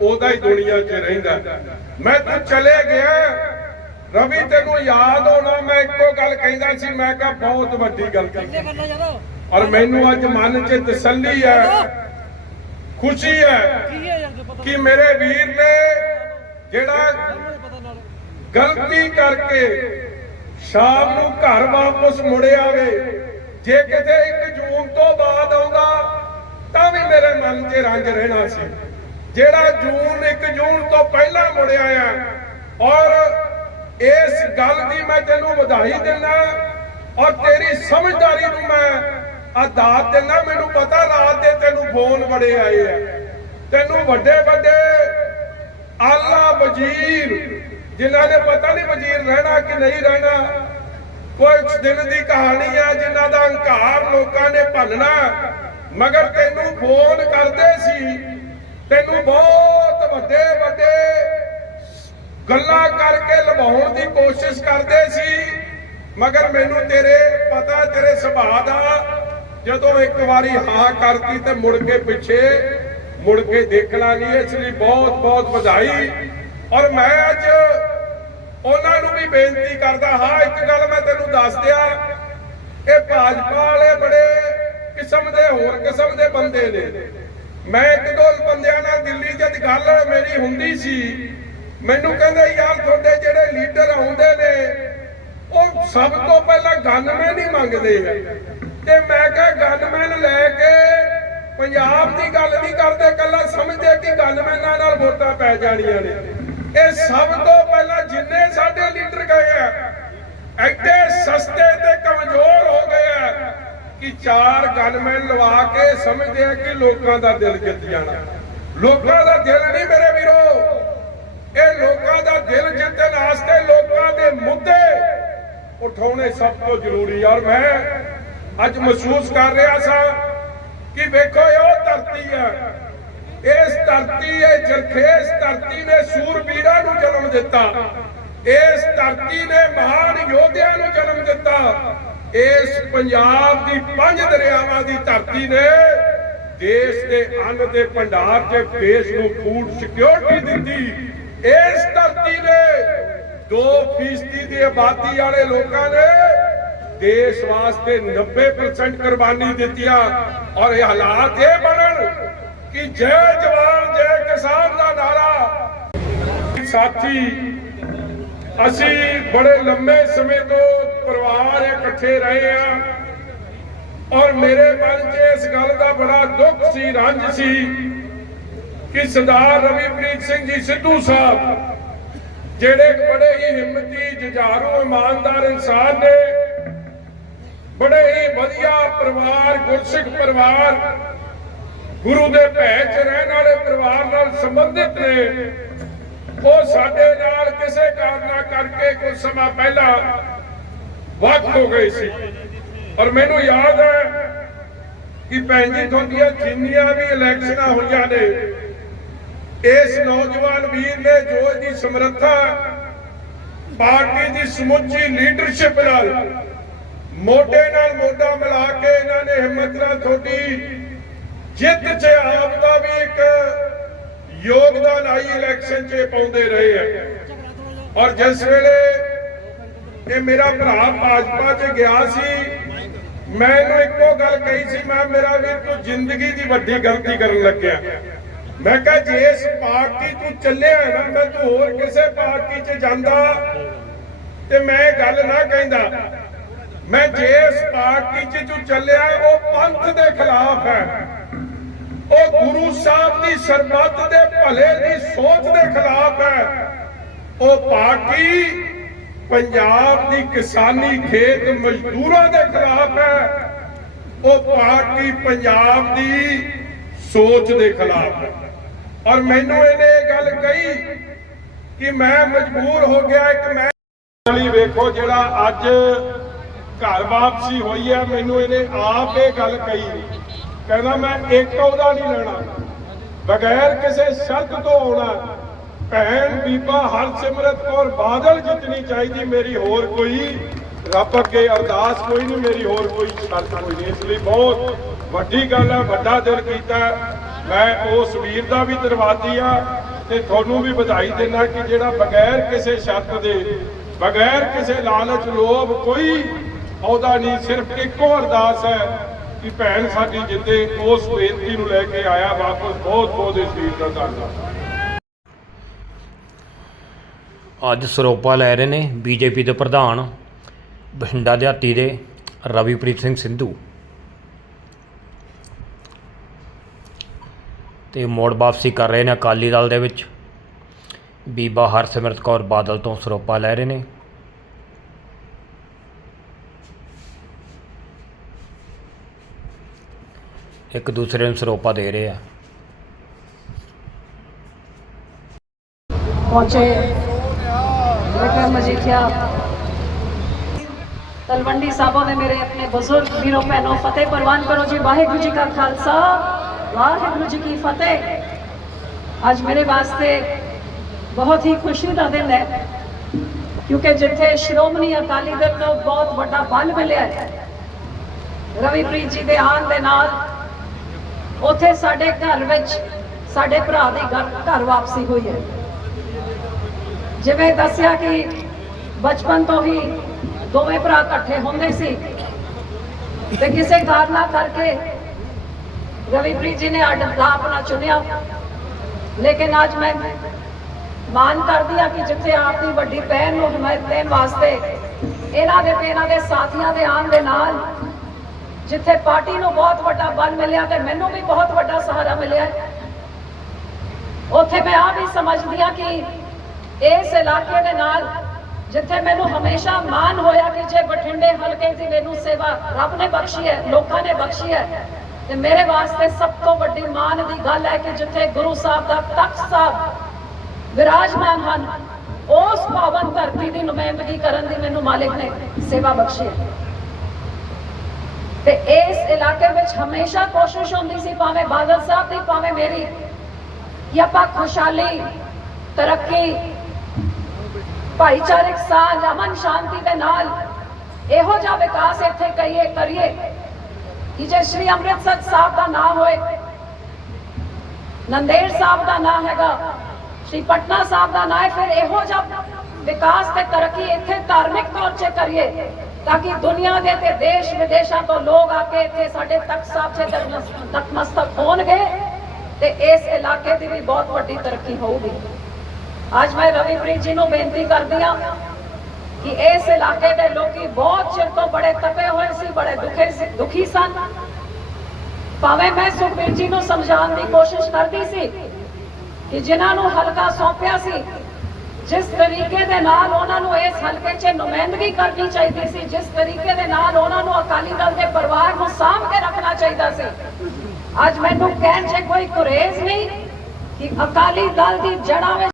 ਉਹਦਾ ਹੀ ਦੁਨੀਆ 'ਚ ਰਹਿੰਦਾ। ਮੈਂ ਤੂੰ ਚਲੇ ਗਿਆ। ਰਵੀ ਤੈਨੂੰ ਯਾਦ ਹੋਣਾ ਮੈਂ ਇੱਕੋ ਗੱਲ ਕਹਿੰਦਾ ਸੀ ਮੈਂ ਕਿਹਾ ਬਹੁਤ ਵੱਡੀ ਗੱਲ ਕੀਤੀ। ਔਰ ਮੈਨੂੰ ਅੱਜ ਮਨ 'ਚ ਤਸੱਲੀ ਹੈ ਖੁਸ਼ੀ ਹੈ ਕੀ ਮੇਰੇ ਵੀਰ ਨੇ ਜਿਹੜਾ ਗਲਤੀ ਕਰਕੇ ਸ਼ਾਮ ਨੂੰ ਘਰ ਵਾਪਸ ਮੁੜ ਆਵੇ ਜੇ ਕਿਤੇ 1 ਜੂਨ ਤੋਂ ਬਾਅਦ ਆਉਂਦਾ ਤਾਂ ਵੀ ਮੇਰੇ ਮਨ 'ਚ ਰੰਜ ਰਹਿਣਾ ਸੀ। ਜਿਹੜਾ ਜੂਨ 1 ਜੂਨ ਤੋਂ ਪਹਿਲਾਂ ਮੁੜਿਆ ਆ। ਔਰ ਇਸ ਗੱਲ ਦੀ ਮੈਂ ਤੈਨੂੰ ਵਧਾਈ ਦਿੰਦਾ ਔਰ ਤੇਰੀ ਸਮਝਦਾਰੀ ਨੂੰ ਮੈਂ ਆ ਦਿੰਦਾ ਮੈਨੂੰ ਪਤਾ ਰਾਤ ਦੇ ਤੈਨੂੰ ਫੋਨ ਬੜੇ ਆਏ ਆ। ਤੈਨੂੰ ਵੱਡੇ ਵੱਡੇ ਆਲਾ ਵਜ਼ੀਰ, ਜਿਨ੍ਹਾਂ ਨੇ ਪਤਾ ਨਹੀਂ ਵਜ਼ੀਰ ਰਹਿਣਾ ਕਿ ਨਹੀਂ ਰਹਿਣਾ ਕੁਝ ਦਿਨ ਦੀ ਕਹਾਣੀ ਆ, ਜਿਨ੍ਹਾਂ ਦਾ ਹੰਕਾਰ ਲੋਕਾਂ ਨੇ ਭੰਨਣਾ। ਮਗਰ ਤੈਨੂੰ ਫੋਨ ਕਰਦੇ ਸੀ ਤੈਨੂੰ ਬਹੁਤ ਵੱਡੇ ਵੱਡੇ ਗੱਲਾਂ ਕਰਕੇ ਲਵਾਉਣ ਦੀ ਕੋਸ਼ਿਸ਼ ਕਰਦੇ ਸੀ, ਮਗਰ ਮੈਨੂੰ ਤੇਰੇ ਪਤਾ, ਤੇਰੇ ਸੁਭਾਅ ਦਾ ਜਦੋਂ ਇੱਕ ਵਾਰੀ ਹਾਂ ਕਰਤੀ ਤੇ ਮੁੜ ਕੇ ਪਿੱਛੇ, ਮੁੜ ਕੇ ਦੇਖਣਾ ਨਹੀਂ ਇਸ ਲਈ ਬਹੁਤ ਬਹੁਤ ਵਧਾਈ। ਔਰ ਮੈਂ ਅੱਜ ਉਹਨਾਂ ਨੂੰ ਵੀ ਬੇਨਤੀ ਕਰਦਾ ਹਾਂ, ਇੱਕ ਗੱਲ ਮੈਂ ਤੈਨੂੰ ਦੱਸ ਦਿਆਂ, ਇਹ ਭਾਜਪਾ ਵਾਲੇ ਬੜੇ ਕਿਸਮ ਦੇ, ਹੋਰ ਕਿਸਮ ਦੇ ਬੰਦੇ ਨੇ। ਮੈਂ ਇੱਕ ਦੋ ਬੰਦਿਆਂ ਨਾਲ ਦਿੱਲੀ ਜਦ ਗੱਲ ਮੇਰੀ ਹੁੰਦੀ ਸੀ। ਮੈਨੂੰ ਕਹਿੰਦੇ, ਯਾਰ, ਤੁਹਾਡੇ ਜਿਹੜੇ ਲੀਡਰ ਆਉਂਦੇ ਨੇ, ਉਹ ਸਭ ਤੋਂ ਪਹਿਲਾਂ ਗਨਮੈਨ ਹੀ ਮੰਗਦੇ ਤੇ ਮੈਂ ਕਿਹਾ, ਗਨਮੈਨ ਲੈ ਕੇ ਪੰਜਾਬ ਦੀ ਗੱਲ ਨਹੀਂ ਕਰਦੇ ਕੱਲਾ ਸਮਝਦੇ ਕਿ ਗਨਮੈਨਾਂ ਨਾਲ ਵੋਟਾਂ ਪੈ ਜਾਣੀਆਂ ਨੇ। ਇਹ ਸਭ ਤੋਂ ਪਹਿਲਾਂ ਜਿੰਨੇ ਸਾਡੇ ਲੀਡਰ ਗਏ ਆ, ਐਡੇ ਸਸਤੇ ਤੇ ਕਮਜ਼ੋਰ ਹੋ ਗਏ ਆ। ਕਿ ਚਾਰ ਗਨਮੈਨ ਲਵਾ ਕੇ ਸਮਝਦੇ ਆ ਕਿ ਲੋਕਾਂ ਦਾ ਦਿਲ ਜਿੱਤ ਜਾਣਾ। ਲੋਕਾਂ ਦਾ ਦਿਲ ਨਹੀਂ ਮੇਰੇ ਵੀਰੋ। ਇਹ ਲੋਕਾਂ ਦਾ ਦਿਲ ਜਿੱਤਣ ਵਾਸਤੇ ਲੋਕਾਂ ਦੇ ਮੁੱਦੇ ਉਠਾਉਣੇ ਸਭ ਤੋਂ ਜ਼ਰੂਰੀ ਔਰ ਮੈਂ ਅੱਜ ਮਹਿਸੂਸ ਕਰ ਰਿਹਾ ਸਾਂ ਕਿ ਵੇਖੋ, ਇਹ ਧਰਤੀ ਹੈ ਇਸ ਧਰਤੀ ਇਹ ਜਰਖੇਸ ਧਰਤੀ ਨੇ ਸੂਰਬੀਰਾਂ ਨੂੰ ਜਨਮ ਦਿੱਤਾ। ਇਸ ਧਰਤੀ ਨੇ ਮਹਾਨ ਯੋਧਿਆਂ ਨੂੰ ਜਨਮ ਦਿੱਤਾ। ਇਸ ਪੰਜਾਬ ਦੀ ਪੰਜ ਦਰਿਆਵਾਂ ਦੀ ਧਰਤੀ ਨੇ ਦੇਸ਼ ਦੇ ਅੰਨ ਦੇ ਭੰਡਾਰ 'ਚ ਦੇਸ਼ ਨੂੰ ਫੂਡ ਸਿਕਿਉਰਿਟੀ ਦਿੱਤੀ। ਇਸ ਧਰਤੀ ਨੇ 2% ਦੀ ਆਬਾਦੀ ਵਾਲੇ ਲੋਕਾਂ ਨੇ ਦੇਸ਼ ਵਾਸਤੇ 90% ਕੁਰਬਾਨੀ ਦਿੱਤੀਆਂ ਔਰ ਇਹ ਹਾਲਾਤ ਇਹ ਬਣਨ ਕਿ ਜੈ ਜਵਾਨ, ਜੈ ਕਿਸਾਨ ਦਾ ਨਾਰਾ। ਸਾਥੀ, ਅਸੀਂ ਬੜੇ ਲੰਮੇ ਸਮੇਂ ਤੋਂ ਪਰਿਵਾਰ ਇਕੱਠੇ ਰਹੇ ਆ। ਔਰ ਮੇਰੇ ਮਨ 'ਚ ਇਸ ਗੱਲ ਦਾ ਬੜਾ ਦੁੱਖ ਸੀ, ਰੰਜ ਸੀ ਕਿ ਸਰਦਾਰ ਰਵੀਪ੍ਰੀਤ ਸਿੰਘ ਜੀ ਸਿੱਧੂ ਸਾਹਿਬ, ਜਿਹੜੇ ਬੜੇ ਹੀ ਹਿੰਮਤੀ, ਜੁਝਾਰੂ, ਇਮਾਨਦਾਰ ਇਨਸਾਨ ਨੇ, ਬੜੇ ਹੀ ਵਧੀਆ ਪਰਿਵਾਰ, ਗੁਰਸਿੱਖ ਪਰਿਵਾਰ, ਗੁਰੂ ਦੇ ਭੈ ਚ ਰਹਿਣ ਵਾਲੇ ਪਰਿਵਾਰ ਨਾਲ ਸੰਬੰਧਿਤ ਨੇ, ਉਹ ਸਾਡੇ ਨਾਲ ਕਿਸੇ ਕਾਰਨਾ ਕਰਕੇ ਕੁਝ ਸਮਾਂ ਪਹਿਲਾਂ ਵੱਖ ਹੋ ਗਏ ਸੀ। ਔਰ ਮੈਨੂੰ ਯਾਦ ਹੈ ਕਿ ਭੈਣ ਜੀ, ਤੁਹਾਡੀਆਂ ਜਿੰਨੀਆਂ ਵੀ ਇਲੈਕਸ਼ਨਾਂ ਹੋਈਆਂ ਨੇ, ਇਸ ਨੌਜਵਾਨ ਵੀਰ ਨੇ ਜੋ ਇਹਦੀ ਸਮਰੱਥਾ, ਪਾਰਟੀ ਦੀ ਸਮੁੱਚੀ ਲੀਡਰਸ਼ਿਪ ਨਾਲ, ਮੋਢੇ ਨਾਲ ਮੋਢਾ ਮਿਲਾ ਕੇ ਇਹਨਾਂ ਨੇ ਹਿੰਮਤ ਨਾਲ ਤੁਹਾਡੀ ਜਿੱਤ 'ਚ ਆਪ ਦਾ ਵੀ ਇੱਕ ਯੋਗਦਾਨ ਆਈ ਇਲੈਕਸ਼ਨ 'ਚ ਪਾਉਂਦੇ ਰਹੇ ਆ ਔਰ ਜਿਸ ਵੇਲੇ ਇਹ ਮੇਰਾ ਭਰਾ ਭਾਜਪਾ 'ਚ ਗਿਆ ਸੀ। ਮੈਂ ਇਹਨੂੰ ਇੱਕੋ ਗੱਲ ਕਹੀ ਸੀ, ਮੈਂ ਮੇਰਾ ਵੀਰ, ਤੂੰ ਜ਼ਿੰਦਗੀ ਦੀ ਵੱਡੀ ਗਲਤੀ ਕਰਨ ਲੱਗਿਆ। ਮੈਂ ਕਿਹਾ, ਜੇ ਇਸ ਪਾਰਟੀ ਤੂੰ ਚੱਲਿਆ ਨਾ ਮੈਂ ਤੂੰ ਹੋਰ ਕਿਸੇ ਪਾਰਟੀ 'ਚ ਜਾਂਦਾ। ਤੇ ਮੈਂ ਗੱਲ ਨਾ ਕਹਿੰਦਾ, ਮੈਂ ਜੇ ਇਸ ਪਾਰਟੀ 'ਚ ਤੂੰ ਚੱਲਿਆ, ਉਹ ਪੰਥ ਦੇ ਖਿਲਾਫ ਹੈ। ਉਹ ਗੁਰੂ ਸਾਹਿਬ ਦੀ ਸਰਬੱਤ ਦੇ ਭਲੇ ਦੀ ਸੋਚ ਦੇ ਖਿਲਾਫ ਹੈ। ਉਹ ਪਾਰਟੀ ਪੰਜਾਬ ਦੀ ਕਿਸਾਨੀ ਖੇਤ ਮਜ਼ਦੂਰਾਂ ਦੇ ਖਿਲਾਫ ਹੈ। ਉਹ ਪਾਰਟੀ ਪੰਜਾਬ ਦੀ ਸੋਚ ਦੇ ਖਿਲਾਫ ਹੈ। ਔਰ ਮੈਨੂੰ ਇਹਨੇ ਇਹ ਗੱਲ ਕਹੀ ਕਿ ਮੈਂ ਮਜਬੂਰ ਹੋ ਗਿਆ। ਇੱਕ ਮੈਂ ਲਈ ਵੇਖੋ ਜਿਹੜਾ ਅੱਜ ਘਰ ਵਾਪਸੀ ਹੋਈ ਹੈ। ਮੈਨੂੰ ਇਹਨੇ ਆਪ ਇਹ ਗੱਲ ਕਹੀ। ਕਹਿੰਦਾ, ਮੈਂ ਇੱਕ ਉਹਦਾ ਨਹੀਂ ਲੈਣਾ। ਬਗੈਰ ਕਿਸੇ ਸ਼ਰਤ ਤੋਂ ਆਉਣਾ। ਭੈਣ ਬੀਬਾ ਹਰਸਿਮਰਤ ਕੌਰ ਬਾਦਲ ਜਿੱਤਣੀ ਚਾਹੀਦੀ, ਮੇਰੀ ਹੋਰ ਕੋਈ ਰੱਬ ਅੱਗੇ ਅਰਦਾਸ ਕੋਈ ਨਹੀਂ, ਮੇਰੀ ਹੋਰ ਕੋਈ ਸ਼ਰਤ ਕੋਈ ਨਹੀਂ। ਇਸ ਲਈ ਬਹੁਤ ਵੱਡੀ ਗੱਲ ਹੈ ਵੱਡਾ ਦਿਲ ਕੀਤਾ। ਮੈਂ ਉਸ ਵੀਰ ਦਾ ਵੀ ਧੰਨਵਾਦੀ ਆ ਤੇ ਤੁਹਾਨੂੰ ਵੀ ਵਧਾਈ ਦੇਣਾ ਕਿ ਜਿਹੜਾ ਬਗੈਰ ਕਿਸੇ ਸ਼ਰਤ ਦੇ, ਬਗੈਰ ਕਿਸੇ ਲਾਲਚ ਲੋਭ ਕੋਈ ਅਹੁਦਾ ਨਹੀਂ, ਸਿਰਫ ਇੱਕੋ ਅਰਦਾਸ ਹੈ ਕਿ ਭੈਣ ਸਾਡੀ ਜਿੱਤੇ। ਉਸ ਬੇਨਤੀ ਨੂੰ ਲੈ ਕੇ ਆਇਆ ਵਾਪਸ। ਬਹੁਤ ਬਹੁਤ ਇਸ ਵੀਰ ਦਾ ਧੰਨਵਾਦ। ਅੱਜ ਸਰੋਪਾ ਲੈ ਰਹੇ ਨੇ ਬੀਜੇਪੀ ਦੇ ਪ੍ਰਧਾਨ ਬਠਿੰਡਾ ਦਿਹਾਤੀ ਦੇ ਰਵੀਪ੍ਰੀਤ ਸਿੰਘ ਸਿੰਧੂ। ਤੇ ਮੋੜ ਵਾਪਸੀ ਕਰ ਰਹੇ ਨੇ ਅਕਾਲੀ ਦਲ ਦੇ ਵਿੱਚ। ਬੀਬਾ ਹਰਸਿਮਰਤ ਕੌਰ ਬਾਦਲ ਤੋਂ ਸਰੋਪਾ ਲੈ ਰਹੇ ਨੇ। ਇੱਕ ਦੂਸਰੇ ਨੂੰ ਸਰੋਪਾ ਦੇ ਰਹੇ ਆ। ਪਹੁੰਚੇ ਵਿਕਰਮ ਮਜੀਠੀਆ ਤਲਵੰਡੀ ਸਾਹਿਬੋਂ ਦੇ ਮੇਰੇ ਆਪਣੇ ਬਜ਼ੁਰਗ ਵੀਰੋ ਭੈਣੋ ਫਤਿਹ ਪ੍ਰਵਾਨ ਕਰੋ ਜੀ ਵਾਹਿਗੁਰੂ ਜੀ ਕਾ ਖਾਲਸਾ ਵਾਹਿਗੁਰੂ ਜੀ ਕੀ ਫਤਿਹ ਅੱਜ ਮੇਰੇ ਵਾਸਤੇ ਬਹੁਤ ਹੀ ਖੁਸ਼ੀ ਦਾ ਦਿਨ ਹੈ ਕਿਉਂਕਿ ਜਿੱਥੇ ਸ਼੍ਰੋਮਣੀ ਅਕਾਲੀ ਦਲ ਨੂੰ ਬਹੁਤ ਵੱਡਾ ਬਲ ਮਿਲਿਆ ਹੈ ਰਵੀਪ੍ਰੀਤ ਜੀ ਦੇ ਆਨ ਦੇ ਨਾਲ ਉੱਥੇ ਸਾਡੇ ਘਰ ਵਿੱਚ ਸਾਡੇ ਭਰਾ ਦੀ ਘਰ ਵਾਪਸੀ ਹੋਈ ਹੈ ਜਿਵੇਂ ਦੱਸਿਆ ਕਿ ਬਚਪਨ ਤੋਂ ਹੀ ਦੋਵੇਂ ਭਰਾ ਇਕੱਠੇ ਹੁੰਦੇ ਸੀ ਤੇ ਕਿਸੇ ਕਾਰਨਾ ਕਰਕੇ ਰਵੀਪ੍ਰੀਤ ਜੀ ਨੇ ਅੱਡ ਆਪਣਾ ਚੁਣਿਆ। ਲੇਕਿਨ ਅੱਜ ਮੈਂ ਮਾਨ ਕਰਦੀ ਆ ਕਿ ਜਿੱਥੇ ਆਪ ਦੀ ਵੱਡੀ ਭੈਣ ਨੂੰ ਹਮਾਇਤ ਦੇਣ ਵਾਸਤੇ ਇਹਨਾਂ ਦੇ ਤੇ ਦੇ ਸਾਥੀਆਂ ਦੇ ਆਉਣ ਦੇ ਨਾਲ ਜਿੱਥੇ ਪਾਰਟੀ ਨੂੰ ਬਹੁਤ ਵੱਡਾ ਬਲ ਮਿਲਿਆ ਤੇ ਮੈਨੂੰ ਵੀ ਬਹੁਤ ਵੱਡਾ ਸਹਾਰਾ ਮਿਲਿਆ ਉੱਥੇ ਮੈਂ ਆ ਵੀ ਸਮਝਦੀ ਆ ਕਿ ਇਸ ਇਲਾਕੇ ਦੇ ਨਾਲ ਜਿੱਥੇ ਮੈਨੂੰ ਹਮੇਸ਼ਾ ਮਾਣ ਹੋਇਆ ਕਿ ਜੇ ਬਠਿੰਡੇ ਹਲਕੇ ਦੀ ਮੈਨੂੰ ਸੇਵਾ ਰੱਬ ਨੇ ਬਖਸ਼ੀ ਹੈ, ਲੋਕਾਂ ਨੇ ਬਖਸ਼ੀ ਹੈ, ਤੇ ਮੇਰੇ ਵਾਸਤੇ ਸਭ ਤੋਂ ਵੱਡੀ ਮਾਣ ਦੀ ਗੱਲ ਹੈ ਕਿ ਜਿੱਥੇ ਗੁਰੂ ਸਾਹਿਬ ਦਾ ਤਖਤ ਸਾਹਿਬ ਵਿਰਾਜਮਾਨ ਹਨ, ਉਸ ਪਾਵਨ ਧਰਤੀ ਦੀ ਨੁਮਾਇੰਦਗੀ ਕਰਨ ਦੀ ਮੈਨੂੰ ਮਾਲਿਕ ਨੇ ਸੇਵਾ ਬਖਸ਼ੀ ਹੈ। ਤੇ ਇਸ ਇਲਾਕੇ ਵਿੱਚ ਹਮੇਸ਼ਾ ਕੋਸ਼ਿਸ਼ ਹੁੰਦੀ ਸੀ, ਭਾਵੇਂ ਬਾਦਲ ਸਾਹਿਬ ਦੀ, ਭਾਵੇਂ ਮੇਰੀ, ਕਿ ਆਪਾਂ ਖੁਸ਼ਹਾਲੀ, ਤਰੱਕੀ ਭਾਈਚਾਰਕ ਸਾਂਝ, ਅਮਨ ਸ਼ਾਂਤੀ ਦੇ ਨਾਲ ਇਹੋ ਜਿਹਾ ਵਿਕਾਸ ਇੱਥੇ ਕਰੀਏ ਕਰੀਏ ਕਿ ਜੇ ਸ਼੍ਰੀ ਅੰਮ੍ਰਿਤਸਰ ਸਾਹਿਬ ਦਾ ਨਾਮ ਹੋਏ, ਨੰਦੇੜ ਸਾਹਿਬ ਦਾ ਨਾਮ ਹੈਗਾ, ਸ਼੍ਰੀ ਪਟਨਾ ਸਾਹਿਬ ਦਾ ਨਾਮ ਹੈ, ਫਿਰ ਇਹੋ ਜਿਹਾ ਵਿਕਾਸ ਤੇ ਤਰੱਕੀ ਇੱਥੇ ਧਾਰਮਿਕ ਤੌਰ 'ਤੇ ਕਰੀਏ ਤਾਂ ਕਿ ਦੁਨੀਆ ਦੇ ਤੇ ਦੇਸ਼ ਵਿਦੇਸ਼ਾਂ ਤੋਂ ਲੋਕ ਆ ਕੇ ਇੱਥੇ ਸਾਡੇ ਤਖਤ ਸਾਹਿਬ 'ਤੇ ਨਤਮਸਤਕ ਹੋਣਗੇ ਤੇ ਇਸ ਇਲਾਕੇ ਦੀ ਵੀ ਬਹੁਤ ਵੱਡੀ ਤਰੱਕੀ ਹੋਊਗੀ। ਅੱਜ ਮੈਂ ਰਵੀਪ੍ਰੀਤ ਜੀ ਨੂੰ ਬੇਨਤੀ ਕਰਦੀ ਹਾਂ ਕਿ ਇਸ ਇਲਾਕੇ ਦੇ ਲੋਕੀ ਬਹੁਤ ਚਿਰ ਤੋਂ ਬੜੇ ਤਪੇ ਹੋਏ ਸੀ, ਬੜੇ ਦੁਖੇ ਦੁਖੀ ਸਨ। ਭਾਵੇਂ ਮੈਂ ਸੁਖਬੀਰ ਜੀ ਨੂੰ ਸਮਝਾਉਣ ਦੀ ਕੋਸ਼ਿਸ਼ ਕਰਦੀ ਸੀ ਕਿ ਜਿਨ੍ਹਾਂ ਨੂੰ ਹਲਕਾ ਸੌਂਪਿਆ ਸੀ, ਜਿਸ ਤਰੀਕੇ ਦੇ ਨਾਲ ਉਹਨਾਂ ਨੂੰ ਇਸ ਹਲਕੇ 'ਚ ਨੁਮਾਇੰਦਗੀ ਕਰਨੀ ਚਾਹੀਦੀ ਸੀ, ਜਿਸ ਤਰੀਕੇ ਦੇ ਨਾਲ ਉਹਨਾਂ ਨੂੰ ਅਕਾਲੀ ਦਲ ਦੇ ਪਰਿਵਾਰ ਨੂੰ ਸਾਂਭ ਕੇ ਰੱਖਣਾ ਚਾਹੀਦਾ ਸੀ। ਅੱਜ ਮੈਨੂੰ ਕਹਿਣ 'ਚ ਕੋਈ ਗੁਰੇਜ਼ ਨਹੀਂ ਕਿ ਅਕਾਲੀ ਦਲ ਦੀ ਜੜ੍ਹਾਂ ਵਿੱਚ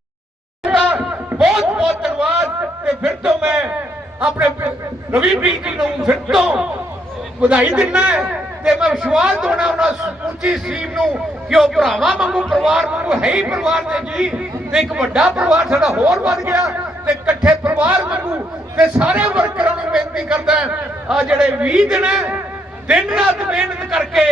ਦਾ ਬਹੁਤ ਬਹੁਤ ਧੰਨਵਾਦ ਤੇ ਫਿਰ ਤੋਂ ਮੈਂ ਆਪਣੇ ਰਵੀ ਪ੍ਰੀਤ ਨੂੰ ਫਿਰ ਤੋਂ ਵਧਾਈ ਦਿੰਦਾ ਤੇ ਮੈਂ ਵਿਸ਼ਵਾਸ ਦਿਵਾਉਣਾ ਉਹਨਾਂ ਸਮੁੱਚੀ ਟੀਮ ਨੂੰ ਕਿ ਉਹ ਭਰਾਵਾਂ ਵਾਂਗੂ ਪਰਿਵਾਰ ਵਾਂਗੂ ਹੈ ਹੀ ਪਰਿਵਾਰ ਤੇ ਜੀ ਤੇ ਇੱਕ ਵੱਡਾ ਪਰਿਵਾਰ ਸਾਡਾ ਹੋਰ ਵੱਧ ਗਿਆ ਤੇ ਇਕੱਠੇ ਪਰਿਵਾਰ ਵਾਂਗੂ ਤੇ ਸਾਰੇ ਵਰਕਰਾਂ ਨੂੰ ਬੇਨਤੀ ਕਰਦਾ ਆ ਜਿਹੜੇ 20 ਦਿਨ ਦਿਨ ਰਾਤ ਮਿਹਨਤ ਕਰਕੇ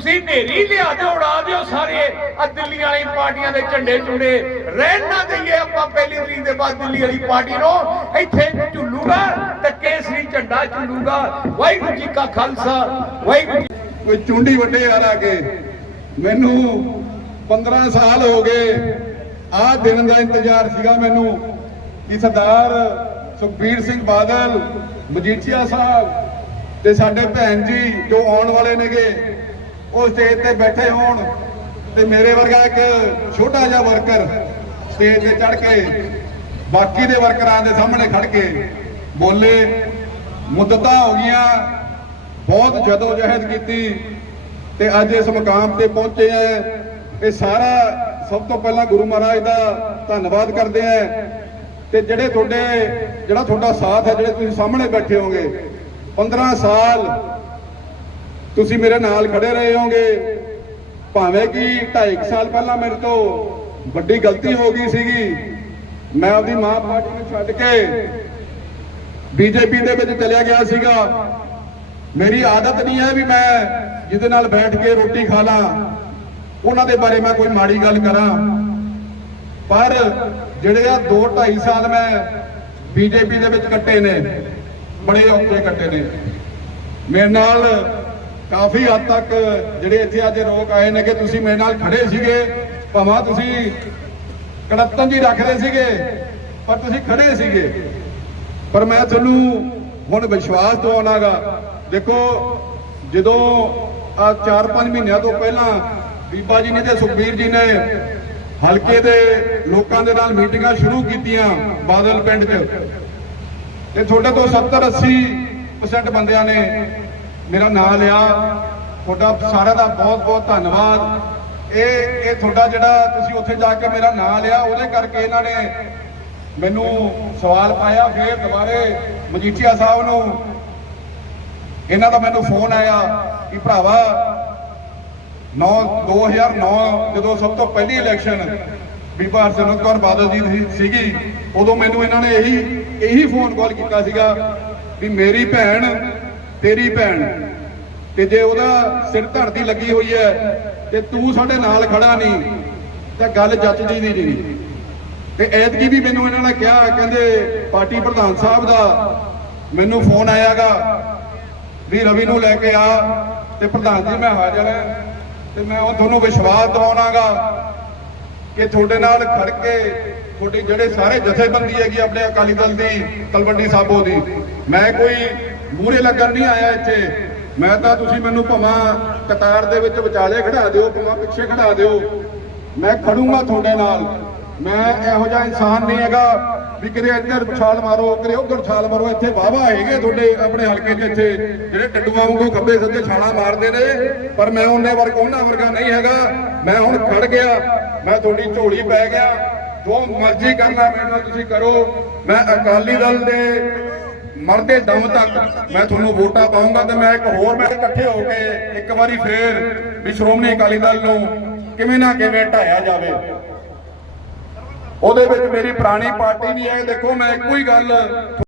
ਤੁਸੀਂ ਨੇਰੀ ਲਿਆ ਦਿਓ, ਉਡਾ ਦਿਓ ਸਾਰੇ। ਆ ਦਿੱਲੀ ਵਾਲੀ ਪਾਰਟੀਆਂ ਦੇ ਝੰਡੇ ਝੁੰਡੇ ਰਹਿਣ ਨਾ ਦਈਏ ਆਪਾਂ ਪਹਿਲੀ ਤਰੀਕ ਦੇ ਬਾਅਦ ਦਿੱਲੀ ਵਾਲੀ ਪਾਰਟੀ ਨੂੰ। ਇੱਥੇ ਝੁੱਲੂਗਾ ਤੇ ਕੇਸਰੀ ਝੰਡਾ ਝੁੱਲੂਗਾ। ਵਾਹਿਗੁਰੂ ਜੀ ਕਾ ਖਾਲਸਾ, ਵਾਹਿਗੁਰੂ ਕੋਈ ਚੁੰਡੀ ਵੱਡੇ ਆ ਕੇ, ਮੈਨੂੰ 15 ਸਾਲ ਹੋ ਗਏ। ਆ ਦਿਨ ਦਾ ਇੰਤਜ਼ਾਰ ਸੀਗਾ ਮੈਨੂੰ ਕਿ ਸਰਦਾਰ ਸੁਖਬੀਰ ਸਿੰਘ ਬਾਦਲ, ਮਜੀਠੀਆ ਸਾਹਿਬ ਤੇ ਸਾਡੇ ਭੈਣ ਜੀ ਜੋ ਆਉਣ ਵਾਲੇ ਨੇਗੇ ਉਹ ਸਟੇਜ ਤੇ ਬੈਠੇ ਹੋਣ ਤੇ ਮੇਰੇ ਵਰਗਾ ਇੱਕ ਛੋਟਾ ਜਿਹਾ ਵਰਕਰ ਸਟੇਜ ਤੇ ਚੜ ਕੇ ਬਾਕੀ ਦੇ ਵਰਕਰਾਂ ਦੇ ਸਾਹਮਣੇ ਖੜ ਕੇ ਬੋਲੇ, ਮੁੱਦਤਾਂ ਹੋ ਗਈਆਂ, ਬਹੁਤ ਜਦੋ ਜਹਿਦ ਕੀਤੀ ਤੇ ਅੱਜ ਇਸ ਮੁਕਾਮ ਤੇ ਪਹੁੰਚੇ ਆ ਇਹ ਸਾਰਾ ਸਭ ਤੋਂ ਪਹਿਲਾਂ ਗੁਰੂ ਮਹਾਰਾਜ ਦਾ ਧੰਨਵਾਦ ਕਰਦੇ ਆ ਤੇ ਜਿਹੜੇ ਤੁਹਾਡੇ, ਜਿਹੜਾ ਤੁਹਾਡਾ ਸਾਥ ਹੈ, ਜਿਹੜੇ ਤੁਸੀਂ ਸਾਹਮਣੇ ਬੈਠੇ ਹੋਗੇ 15 ਸਾਲ ਤੁਸੀਂ ਮੇਰੇ ਨਾਲ ਖੜੇ ਰਹੇ ਹੋਗੇ ਭਾਵੇਂ ਕਿ 2.5 ਸਾਲ ਪਹਿਲਾਂ ਮੇਰੇ ਤੋਂ ਵੱਡੀ ਗਲਤੀ ਹੋ ਗਈ ਸੀਗੀ, ਮੈਂ ਆਪਦੀ ਮਾਂ ਪਾਰਟੀ ਨੂੰ ਛੱਡ ਕੇ ਬੀਜੇਪੀ ਦੇ ਵਿੱਚ ਚਲਿਆ ਗਿਆ ਸੀਗਾ। ਮੇਰੀ ਆਦਤ ਨਹੀਂ ਹੈ ਵੀ ਮੈਂ ਜਿਹਦੇ ਨਾਲ ਬੈਠ ਕੇ ਰੋਟੀ ਖਾ ਲਾਂ, ਉਹਨਾਂ ਦੇ ਬਾਰੇ ਮੈਂ ਕੋਈ ਮਾੜੀ ਗੱਲ ਕਰਾਂ। ਪਰ ਜਿਹੜੇ ਆ 2 2.5 ਸਾਲ ਮੈਂ ਬੀਜੇਪੀ ਦੇ ਵਿੱਚ ਕੱਟੇ ਨੇ, ਬੜੇ ਔਖੇ ਕੱਟੇ ਨੇ। ਮੇਰੇ ਨਾਲ ਕਾਫੀ ਹੱਦ ਤੱਕ ਜਿਹੜੇ ਇੱਥੇ ਅੱਜ ਲੋਕ ਆਏ ਨੇ ਕਿ ਤੁਸੀਂ ਮੇਰੇ ਨਾਲ ਖੜੇ ਸੀਗੇ, ਭਾਵੇਂ ਤੁਸੀਂ ਕੜਤਨ ਜੀ ਰੱਖਦੇ ਸੀਗੇ, ਪਰ ਤੁਸੀਂ ਖੜੇ ਸੀਗੇ। ਪਰ ਮੈਂ ਤੁਹਾਨੂੰ ਹੁਣ ਵਿਸ਼ਵਾਸ ਦਿਵਾਉਣਾਗਾ, ਦੇਖੋ, ਜਦੋਂ ਆ 4-5 ਮਹੀਨਿਆਂ ਤੋਂ ਪਹਿਲਾਂ ਬੀਬਾ ਜੀ ਨੇ ਤੇ ਸੁਖਬੀਰ ਜੀ ਨੇ ਹਲਕੇ ਦੇ ਲੋਕਾਂ ਦੇ ਨਾਲ ਮੀਟਿੰਗਾਂ ਸ਼ੁਰੂ ਕੀਤੀਆਂ ਬਾਦਲ ਪਿੰਡ 'ਚ, ਤੇ ਤੁਹਾਡੇ ਤੋਂ 70-80% ਬੰਦਿਆਂ ਨੇ ਮੇਰਾ ਨਾਮ ਲਿਆ। ਤੁਹਾਡਾ ਸਾਰਿਆਂ ਦਾ ਬਹੁਤ-ਬਹੁਤ ਧੰਨਵਾਦ। ਇਹ ਇਹ ਤੁਹਾਡਾ ਜਿਹੜਾ ਤੁਸੀਂ ਉੱਥੇ ਜਾ ਕੇ ਮੇਰਾ ਨਾਮ ਲਿਆ, ਉਹਦੇ ਕਰਕੇ ਇਹਨਾਂ ਨੇ ਮੈਨੂੰ ਸਵਾਲ ਪਾਇਆ। ਫਿਰ ਦੁਬਾਰੇ ਮਜੀਠੀਆ ਸਾਹਿਬ ਨੂੰ ਇਹਨਾਂ ਦਾ ਮੈਨੂੰ ਫੋਨ ਆਇਆ ਕਿ ਭਰਾਵਾ 9 2009 ਜਦੋਂ ਸਭ ਤੋਂ ਪਹਿਲੀ ਇਲੈਕਸ਼ਨ ਬੀਬਾ ਹਰਸਿਮਰਤ ਕੌਰ ਬਾਦਲ ਜੀ ਦੀ ਸੀਗੀ, ਉਦੋਂ ਮੈਨੂੰ ਇਹਨਾਂ ਨੇ ਇਹੀ ਇਹੀ ਫੋਨ ਕਾਲ ਕੀਤਾ ਸੀਗਾ ਵੀ ਮੇਰੀ ਭੈਣ ਤੇਰੀ ਭੈਣ ਤੇ ਜੇ ਉਹਦਾ ਸਿਰ ਧੜਦੀ ਲੱਗੀ ਹੋਈ ਹੈ, ਤੇ ਤੂੰ ਸਾਡੇ ਨਾਲ ਖੜਾ ਨਹੀਂ, ਤਾਂ ਗੱਲ ਜੱਜਦੀ ਦੀ ਨਹੀਂ ਤੇ ਐਤਕੀ ਵੀ ਮੈਨੂੰ ਇਹਨਾਂ ਨੇ ਕਿਹਾ, ਕਹਿੰਦੇ ਪਾਰਟੀ ਪ੍ਰਧਾਨ ਸਾਹਿਬ ਦਾ ਮੈਨੂੰ ਫੋਨ ਆਇਆਗਾ, ਵੀ ਰਵੀ ਨੂੰ ਲੈ ਕੇ ਆ, ਤੇ ਪ੍ਰਧਾਨ ਜੀ ਮੈਂ ਹਾਜ਼ਰ ਹਾਂ, ਤੇ ਮੈਂ ਉਹ ਤੁਹਾਨੂੰ ਵਿਸ਼ਵਾਸ ਦਿਵਾਉਣਾਗਾ ਕਿ ਤੁਹਾਡੇ ਨਾਲ ਖੜ ਕੇ ਤੁਹਾਡੇ ਜਿਹੜੇ ਸਾਰੇ ਜਥੇਬੰਦੀ ਹੈਗੀ ਆਪਣੇ ਅਕਾਲੀ ਦਲ ਦੀ, ਤਲਵੰਡੀ ਸਾਬੋ ਦੀ, ਮੈਂ ਕੋਈ ਮੂਹਰੇ ਲੱਗਣ ਨਹੀਂ ਆਇਆ ਇੱਥੇ। ਮੈਂ ਤਾਂ ਤੁਸੀਂ ਮੈਨੂੰ ਭਮਾ ਕਤਾਰ ਦੇ ਵਿੱਚ ਵਿਚਾਲੇ ਖੜਾ ਦਿਓ ਭਮਾ ਪਿੱਛੇ ਖੜਾ ਦਿਓ। ਮੈਂ ਖੜੂੰਗਾ ਤੁਹਾਡੇ ਨਾਲ। ਮੈਂ ਇਹੋ ਜਿਹਾ ਇਨਸਾਨ ਨਹੀਂ ਹੈਗਾ ਵੀ ਕਿਤੇ ਇੱਧਰ ਛਾਲ ਮਾਰੋ, ਕਿਤੇ ਉੱਧਰ ਛਾਲ ਮਾਰੋ। ਇੱਥੇ ਵਾਹਵਾ ਹੈਗੇ ਤੁਹਾਡੇ ਆਪਣੇ ਹਲਕੇ 'ਚ ਇੱਥੇ, ਜਿਹੜੇ ਡੱਡੂਆਂ ਵਾਂਗੂ ਖੱਬੇ ਸੱਜੇ ਛਾਲਾਂ ਮਾਰਦੇ ਨੇ। ਪਰ ਮੈਂ ਉਹਨੇ ਵਰਗ, ਉਹਨਾਂ ਵਰਗਾ ਨਹੀਂ ਹੈਗਾ। ਮੈਂ ਹੁਣ ਖੜ ਗਿਆ। ਮੈਂ ਤੁਹਾਡੀ ਝੋਲੀ ਪੈ ਗਿਆ। ਜੋ ਮਰਜ਼ੀ ਕਰਨਾ ਮੇਰੇ ਨਾਲ ਤੁਸੀਂ ਕਰੋ। ਮੈਂ ਅਕਾਲੀ ਦਲ ਦੇ ਮਰਦੇ ਦਮ ਤੱਕ ਮੈਂ ਤੁਹਾਨੂੰ ਵੋਟਾਂ ਪਾਉਂਗਾ ਤੇ ਮੈਂ ਇੱਕ ਹੋਰ ਮੈਂ ਇਕੱਠੇ ਹੋ ਕੇ ਇੱਕ ਵਾਰੀ ਫੇਰ ਵੀ ਸ਼੍ਰੋਮਣੀ ਅਕਾਲੀ ਦਲ ਨੂੰ ਕਿਵੇਂ ਨਾ ਕਿਵੇਂ ਢਾਇਆ ਜਾਵੇ। ਉਹਦੇ ਵਿੱਚ ਮੇਰੀ ਪੁਰਾਣੀ ਪਾਰਟੀ ਨਹੀਂ ਹੈ। ਦੇਖੋ, ਮੈਂ ਇੱਕੋ ਹੀ ਗੱਲ